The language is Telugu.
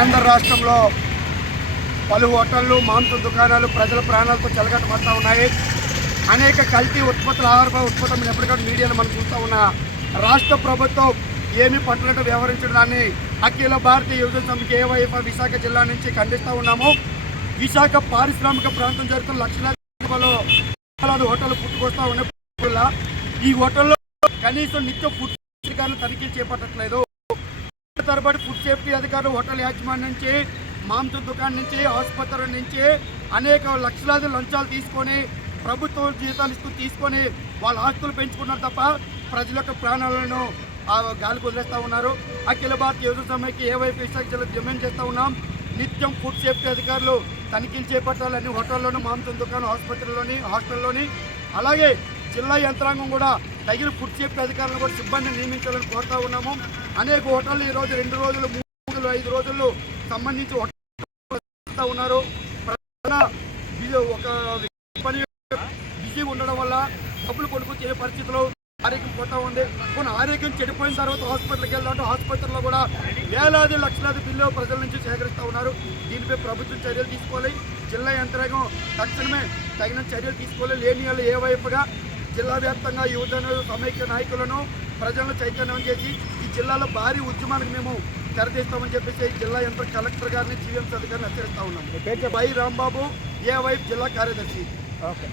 ఆంధ్ర రాష్ట్రంలో పలు హోటళ్ళు మాంసం దుకాణాలు ప్రజల ప్రాణాలతో చెలగట్టబడతా ఉన్నాయి. అనేక కల్తీ ఉత్పత్తుల ఆహార ఉత్పత్తులను ఎప్పటికప్పుడు మీడియాలో మనం చూస్తూ ఉన్నా రాష్ట్ర ప్రభుత్వం ఏమీ పట్టునట్టు వ్యవహరించడాన్ని అఖిల భారతీయ యువజన సమితి ఏవైపు విశాఖ జిల్లా నుంచి ఖండిస్తూ ఉన్నాము. విశాఖ పారిశ్రామిక ప్రాంతం జరుగుతున్న లక్షలాది కుటుంబాల్లో హోటల్ పుట్టుకొస్తా ఉన్న ఈ హోటల్లో కనీసం నిత్యం ఫుడ్ అధికారులు తనిఖీ చేపట్టట్లేదు. తరబడి ఫుడ్ సేఫ్టీ అధికారులు హోటల్ యాజమాన్యం నుంచి మాంసం దుకాణం నుంచి ఆసుపత్రుల నుంచి అనేక లక్షలాది లంచాలు తీసుకొని ప్రభుత్వం జీతాలు ఇస్తూ తీసుకొని వాళ్ళ ఆస్తులు పెంచుకున్నారు తప్ప ప్రజల యొక్క ప్రాణాలను గాలికి వదిలేస్తూ ఉన్నారు. అఖిల భారత యువత సమైకి ఏవైపు విశాఖ జిల్లా డిమాండ్ చేస్తూ ఉన్నాం. నిత్యం ఫుడ్ సేఫ్టీ అధికారులు తనిఖీలు చేపట్టాలని హోటల్లోని మాంసం దుకాణం ఆసుపత్రిలోని హాస్టల్లోని అలాగే జిల్లా యంత్రాంగం కూడా తగిన ఫుడ్ సేఫ్టీ అధికారులను కూడా సిబ్బందిని నియమించాలని కోరుతా ఉన్నాము. అనేక హోటళ్ళు ఈ రోజు రెండు రోజులు మూడు ఐదు రోజులు సంబంధించి హోటల్ ఉన్నారు. ఒక పని బిజీ ఉండడం వల్ల డబ్బులు కొనుక్కొచ్చే పరిస్థితిలో ఆరోగ్యం పోతా ఉంది. కొన్ని ఆరోగ్యం చెడిపోయిన తర్వాత హాస్పిటల్కి వెళ్ళాలంటే హాస్పిటల్లో కూడా వేలాది లక్షలాది బిల్లు ప్రజల నుంచి సేకరిస్తూ ఉన్నారు. దీనిపై ప్రభుత్వం చర్యలు తీసుకోవాలి. జిల్లా యంత్రాంగం తక్షణమే తగిన చర్యలు తీసుకోవాలి. లేని వాళ్ళు ఏ వైపుగా జిల్లా వ్యాప్తంగా యువజన సమైక్య నాయకులను ప్రజలను చైతన్యం చేసి ఈ జిల్లాలో భారీ ఉద్యమానికి మేము తెరతీస్తామని చెప్పేసి ఈ జిల్లా యంత్ర కలెక్టర్ గారిని జీఎంసీ అధికారిని హెచ్చరిస్తా ఉన్నాం. బై రాంబాబు ఏ వైపు జిల్లా కార్యదర్శి? ఓకే.